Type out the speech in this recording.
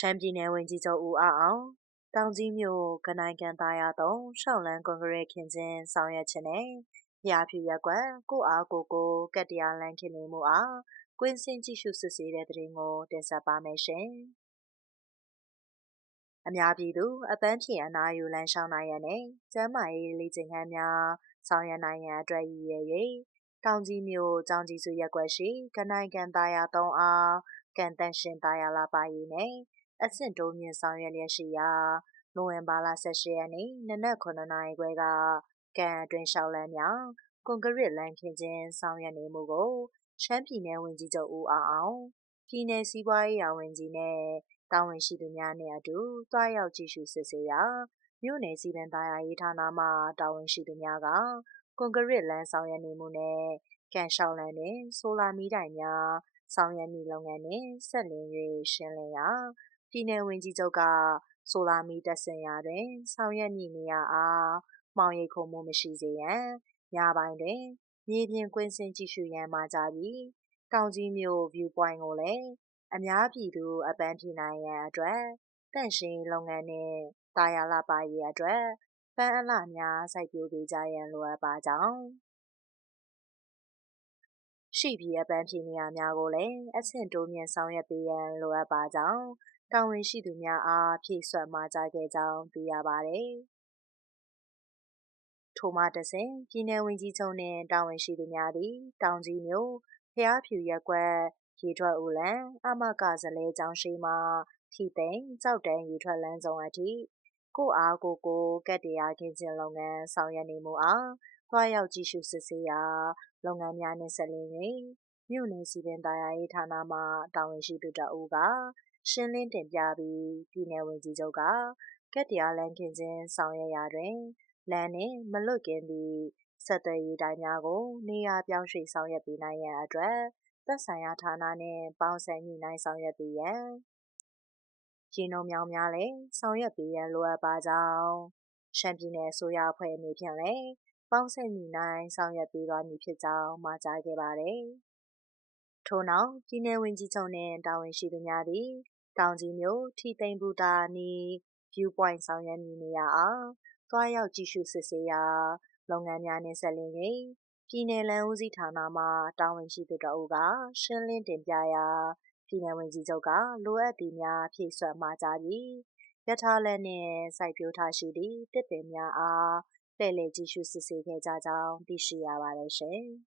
ရှမ်းပြည်နယ်ဝန်ကြီးချုပ် ဦးအောင်အောင် တောင်ကြီးမြို့ ကနိုင်ကန်သားရသုံးရှောင်းလန်းကွန်ကရစ်ခင်ချင်း ဆောင်ရွက်ခြင်းနဲ့ဖျားဖြူရက်ကွက် ကိုအားကိုကို ကတ္တရာလန်ခင်နေမှုအားကွင်းစင်ကြည့်ရှုစစ်ဆေးတဲ့တဲ့ရင်ကို တင်ဆက်ပါမယ်ရှင်။အများပြည်သူ အပန်းဖြေအနာယူလန်းရှောင်းနိုင်ရနဲ့ ကျမ်းမာရေးလေ့ကျင့်ခန်းများ ဆောင်ရွက်နိုင်ရန်အတွက် ရည်ရွယ်၍တောင်ကြီးမြို့ကြောင်ကြီးစုရက်ကွက်ရှိ ကနိုင်ကန်သားရသုံးအား ကန်တန့်ရှင်သားရလာပါရီနဲ့ အဆင့်တိုးမြင့်ဆောင်ရွက်လျက်ရှိရာ နိုဝင်ဘာလ18ရက်နေ့ နနက်9နာရီခွဲက ကန်အတွင်း လျှောက်လန်းများ ကွန်ကရစ်လမ်းခင်းခြင်း ဆောင်ရွက်နေမှုကို ရှမ်းပြည်နယ်ဝန်ကြီးချုပ် ဦးအောင်အောင် ပြည်내စီးပွားရေးရာဝန်ကြီးနဲ့ တာဝန်ရှိသူများနဲ့အတူတွားရောက်ကြည့်ရှုစစ်ဆေးရာ မြို့နယ်စီပန်းသားရေးဌာနမှ တာဝန်ရှိသူများက ကွန်ကရစ်လမ်းဆောင်ရွက်နေမှုနဲ့ ကန်လျှောက်လန်းတွင် ဆိုလာမီးတိုင်များ ဆောင်ရွက်မှုလုပ်ငန်းနှင့်ဆက်လျင်၍ရှင်းလင်းရာ ပြည်내ဝန်ကြီးချုပ်က ဆိုလာမီတပ်ဆင်ရာတွင် ဆောင်ရွက်မည့်နေရာအား မှောင်ရိပ်ခုံမှုမရှိစေရန် ညပိုင်းတွင် မြေပြင်ကွင်းဆင်းကြည့်ရှုရန်မှာကြပြီးတောင်ကြီးမြို့ view point ကိုလည်း အများပြည်သူအပန်းဖြေနိုင်ရန်အတွက်တန့်ရှင်းလုပ်ငန်းနှင့်တာယာလှပရေးအတွက် ပန်းအလှများ စိုက်ပျိုးပေးကြရန် လိုအပ်ပါကြောင်း ရှိပြီး အပန်းဖြေနေရာများကိုလည်း အဆင့်တိုးမြင့်ဆောင်ရွက်ပေးရန် လိုအပ်ပါကြောင်း တာဝန်ရှိသူများအား ဖြည့်စွက်မှာကြားခဲ့ကြောင်း သိရပါတယ်။ထိုမှတဆင့် ပြည်내ဝန်ကြီးချုပ်နှင့် တာဝန်ရှိသူများသည် တောင်ကြီးမြို့ဖျားဖြူရက်ကွက် ရေထွက်ဦးလန်း အမက ဇလဲကျောင်းရှိမှ ထီသိမ်ကြောက်တန်း ရေထွက်လမ်းဆောင်အထိ ကိုအားကိုကို ကတ်တရားခင်းကျင်းလုပ်ငန်း ဆောင်ရွက်နေမှုအား တွားရောက်ကြည့်ရှုစစ်ဆေးရာ လုပ်ငန်းများနှင့်ဆက်လျင်း၍မြို့နယ်စီပင်သာယာရေးဌာနမှ တာဝန်ရှိသူတအူးက ရှင်းလင်းတင်ပြပြီး ပြည်내ဝန်ကြီးချုပ်က ကတ်တရားလမ်းခင်းခြင်းဆောင်ရွက်ရာတွင် လမ်းနှင့်မလွတ်ကင်းသည့် ဆက်သွယ်ရေးတိုင်းများကို နေရာပြောင်းရွှေ့ဆောင်ရွက်ပေးနိုင်ရန်အတွက် သက်ဆိုင်ရာဌာနနှင့် ပေါင်းစပ်ညှိနှိုင်းဆောင်ရွက်ပေးရန် ရေနှုံမြောင်းများလည်း ဆောင်ရွက်ပေးရန် လိုအပ်ပါကြောင်း ရှမ်းပြည်နယ်အစိုးရအဖွဲ့အနေဖြင့်လည်း ပေါင်းစပ်ညှိနှိုင်း ဆောင်ရွက်ပေးသွားမည်ဖြစ်ကြောင်း မှာကြားခဲ့ပါတယ်။ထို့နောက် ပြည်နယ်ဝန်ကြီးချုပ်နှင့် တာဝန်ရှိသူများသည် တောင်ကြီးမြို့ ထီသိမ်ဘူတာအနီး View Point ဆောင်ရွက်မည့်နေရာအား သွားရောက်ကြည့်ရှုစစ်ဆေးရာ လုပ်ငန်းများနှင့်စပ်လျဉ်း၍ပြည်နယ်လမ်းဦးစီးဌာနမှ တာဝန်ရှိသူတစ်ဦးက ရှင်းလင်းတင်ပြရာ ပြည်နယ်ဝန်ကြီးချုပ်က လိုအပ်သည်များ ဖြည့်စွက်မှာကြားပြီး ရထားလမ်းနှင့် စိုက်ပျိုးထားရှိသည့် သစ်ပင်များအား လှည့်လည်ကြည့်ရှုစစ်ဆေးခဲ့ကြကြောင်း သိရှိရပါတယ်ရှင်။